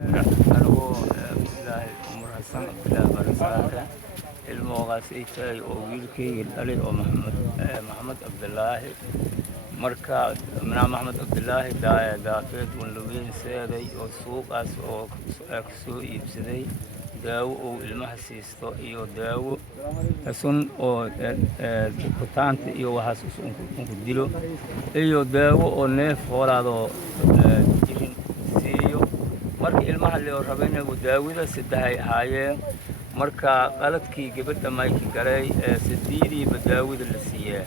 أنو إلهي أمور حسن بلا برزاقة الموقعي أو ويلكي الألي أو محمد عبد الله مركا من محمد عبد الله دافيت ونلوين سيدي أو سوق أو أكسو يبسدي داو أو المحسيستو إيو داو أسون أو بطانت إيو وحاسوس أنكو ديلو إيو داو أو نيف ورادو جيرين سيو marka ilmaha la rabayna daawada saddex haayeen marka qaladkii gabadha mayki galay sideedii daawada la siiyay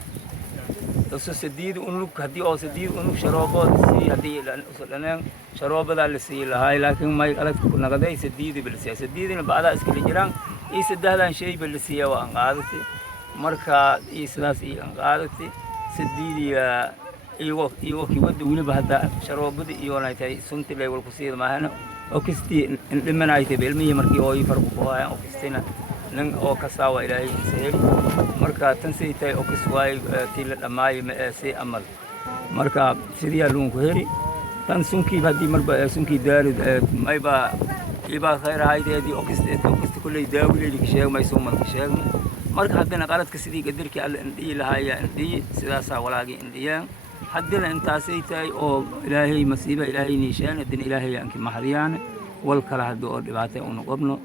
taasoo sideed unug hadii oo sideed unug sharoobad si hadii la sharoobada la siiyay lahay laakiin may qaladku naqday sideedii bil siiyay sideedina baada iska jiraan ee saddexdan shay bil siiyay waan qaadatay marka sidaas aan qaadatay sideedii iyo kiwada waliba hada sharoobada iyo naaytay sunti level ku siiyay maahana oo kisti dhiman ay tahay ilmihi markii oo farqo qoay oo kistina nin oo ka saawa ilaahay saheer marka tan saytay oo kiswaay tii la dhamaay ma si amal marka sidii aluun ku heri tan sunki hadii marba sunki daarid mayba iba khayr haydeedii oo kisti kulay daawilay ka sheeg may soo marka sheeg marka hadana qaladka sidii qadarkii alla indii lahaaya indii sidaas walaagi indiyaan حدنا أنت سيتاي أو إلهي مصيبة إلهي نيشان الدين إلهي أنك محريان والكره الدور بعته ونقبله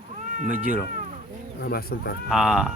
مجرو. ما سنتها.